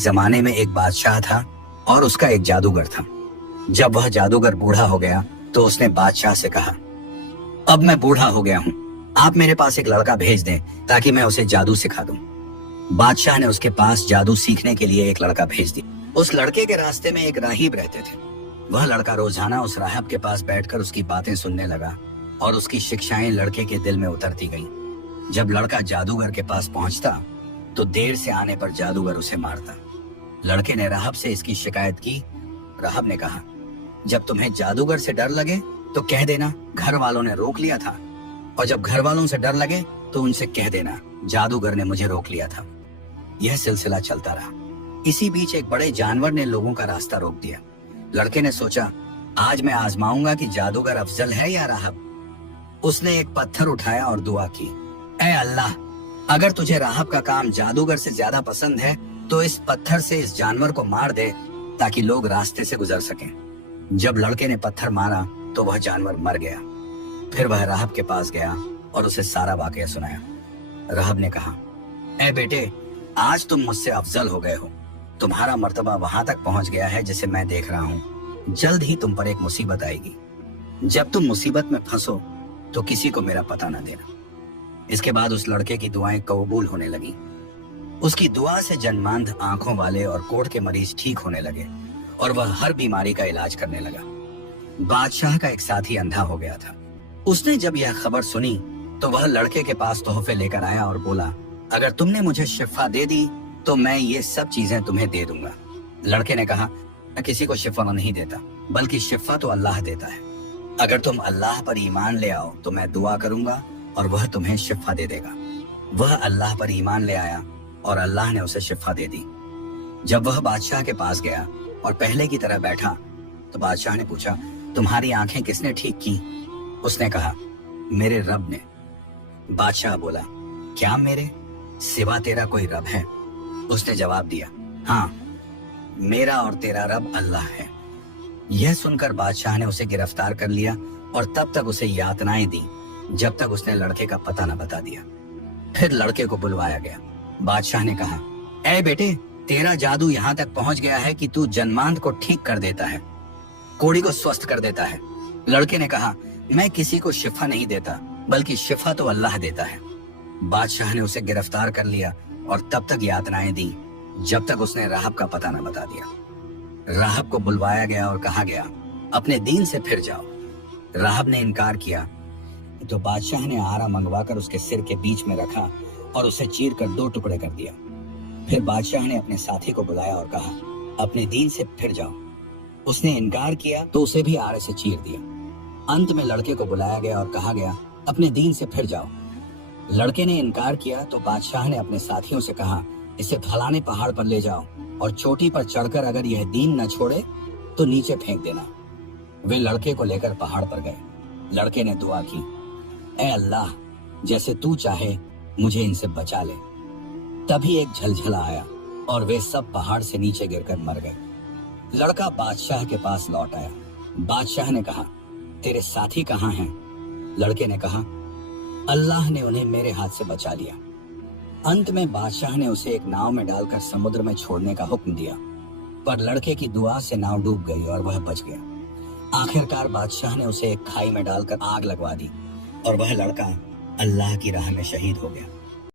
जमाने में एक बादशाह था और उसका एक जादूगर था। जब वह जादूगर बूढ़ा हो गया तो उसने बादशाह से कहा, अब मैं बूढ़ा हो गया हूँ, आप मेरे पास एक लड़का भेज दें ताकि मैं उसे जादू सिखा दूं। बादशाह ने उसके पास जादू सीखने के लिए एक लड़का भेज दिया। उस लड़के के रास्ते में एक राहिब रहते थे। वह लड़का रोजाना उस राहिब के पास बैठकर उसकी बातें सुनने लगा और उसकी शिक्षाएं लड़के के दिल में उतरती गईं। जब लड़का जादूगर के पास पहुंचता तो देर से आने पर जादूगर उसे मारता। लड़के ने राहिब से इसकी शिकायत की। राहिब ने कहा, जब तुम्हें जादूगर से डर लगे तो कह देना घर वालों ने रोक लिया था, और जब घर वालों से डर लगे तो उनसे कह देना जादूगर ने मुझे रोक लिया था। यह सिलसिला चलता रहा। इसी बीच एक बड़े जानवर ने लोगों का रास्ता रोक दिया। लड़के ने सोचा, आज मैं आजमाऊंगा कि जादूगर अफजल है या राहिब। उसने एक पत्थर उठाया और दुआ की, ऐ अल्लाह, अगर तुझे राहिब का काम जादूगर से ज्यादा पसंद है तो इस पत्थर से इस जानवर को मार दे ताकि लोग रास्ते से गुजर सकें। जब लड़के ने पत्थर मारा तो वह जानवर मर गया। फिर वह राहिब के पास गया और उसे सारा वाकया सुनाया। राहिब ने कहा, ऐ बेटे, आज तुम मुझसे अफजल हो गए हो। तुम्हारा मर्तबा वहां तक पहुंच गया है जिसे मैं देख रहा हूँ। जल्द ही तुम पर एक मुसीबत आएगी। जब तुम मुसीबत में फंसो तो किसी को मेरा पता न देना। इसके बाद उस लड़के की दुआएं कबूल होने लगी। उसकी दुआ से जन्मांध, आंखों वाले और कोढ़ के मरीज ठीक होने लगे और वह हर बीमारी का इलाज करने लगा। बादशाह का एक साथी अंधा हो गया था। उसने जब यह खबर सुनी तो वह लड़के के पास तोहफे लेकर आया और बोला, अगर तुमने मुझे शिफा दे दी तो मैं ये सब चीजें तुम्हें दे दूंगा। लड़के ने कहा, मैं किसी को शिफा नहीं देता, बल्कि शिफा तो अल्लाह देता है। अगर तुम अल्लाह पर ईमान ले आओ तो मैं दुआ करूंगा और वह तुम्हें शिफा दे देगा। वह अल्लाह पर ईमान ले आया और अल्लाह ने उसे शिफा दे दी। जब वह बादशाह के पास गया और पहले की तरह बैठा तो बादशाह ने पूछा, तुम्हारी आंखें किसने ठीक की? उसने कहा, मेरे रब ने। बादशाह बोला, क्या मेरे सिवा तेरा कोई रब है? उसने जवाब दिया, हाँ, मेरा और तेरा रब अल्लाह है। यह सुनकर बादशाह ने उसे गिरफ्तार कर लिया और तब तक उसे यातनाएं दी जब तक उसने लड़के का पता न बता दिया। फिर लड़के को बुलवाया गया। बादशाह ने कहा, ऐ बेटे, तेरा जादू यहाँ तक पहुंच गया है कि तू जन्मांध को ठीक कर देता है, कोढ़ी को स्वस्थ कर देता है। लड़के ने कहा, मैं किसी को शिफा नहीं देता, बल्कि शिफा तो अल्लाह देता है। बादशाह ने उसे गिरफ्तार कर लिया और तब तक यातनाएं दी जब तक उसने राहिब का पता न बता दिया। राहिब को बुलवाया गया और कहा गया, अपने दीन से फिर जाओ। राहिब ने इनकार किया तो बादशाह ने आरा मंगवाकर उसके सिर के बीच में रखा और उसे चीर कर 2 टुकड़े कर दिया। फिर बादशाह ने अपने साथी को बुलाया और कहा, अपने दीन से फिर जाओ। उसने इनकार किया तो उसे भी आरे से चीर दिया। अंत में लड़के को बुलाया गया और कहा गया, अपने दीन से फिर जाओ। लड़के ने इनकार किया तो बादशाह ने अपने साथियों से कहा, इसे फलाने पहाड़ पर ले जाओ और चोटी पर चढ़कर अगर यह दीन न छोड़े तो नीचे फेंक देना। वे लड़के को लेकर पहाड़ पर गए। लड़के ने दुआ की, ऐ अल्लाह, जैसे तू चाहे मुझे इनसे बचा ले। तभी एक झलझला आया और वे सब पहाड़ से नीचे गिरकर मर गए। लड़का बादशाह के पास लौट आया। बादशाह ने कहा, तेरे साथी कहाँ हैं? लड़के ने कहा, अल्लाह ने उन्हें मेरे हाथ से बचा लिया। अंत में बादशाह ने उसे एक नाव में डालकर समुद्र में छोड़ने का हुक्म दिया, पर लड़के की दुआ से नाव डूब गई और वह बच गया। आखिरकार बादशाह ने उसे एक खाई में डालकर आग लगवा दी और वह लड़का अल्लाह की राह में शहीद हो गया।